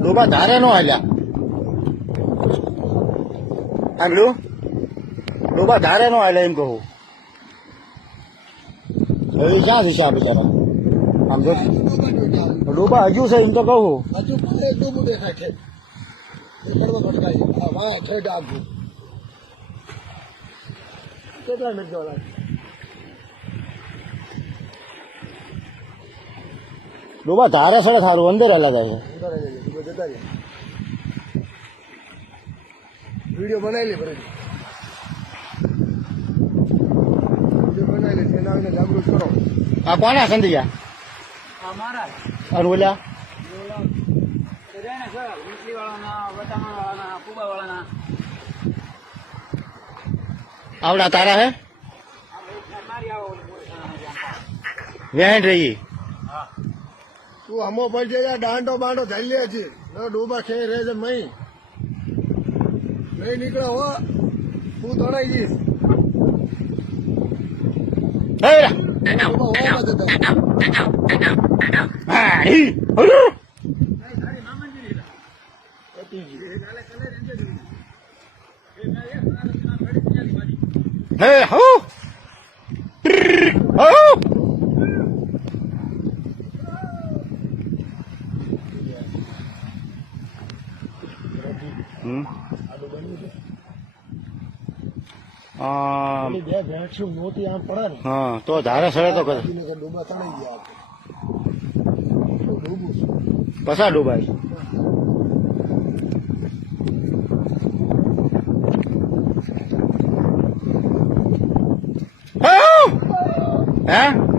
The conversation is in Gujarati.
ડોબા ધારે નો હાલ્યા. સાંભળ્યું ડોબા ધારે નો હાલ્યા એમ કહું. હવે ક્યાં દિશા બિચારા? આમ જો. ડૂબા હજુ છે એમ તો કહું. હજુ ડૂબું દેખાય છે? ડોબા ધારે સડે સારું અંદર અલગ જાય છે અંદર આવી. વીડિયો બનાવી લે ભરેલી વીડિયો બનાવી લે તેના વિશે જાગૃત કરો. આ કોના સંધિયા? અમારા. અને ઓલા આવડા તારા હે? વેણ રહી. તું અમો પડી જાય દાંડો બાંડો થઈ લે છે ડૂબા ખેઈ રહે છે મઈ નહીં નીકળે હો. તું તણાઈ જઈશ. હે! ડૂબા હોવા જતા હા હી હલો હે હો હો હમ આ પેલી બે ભેંસું મોટી આમ પડે ને હા તો ધારે સડે તો પસા ડૂબાય હે?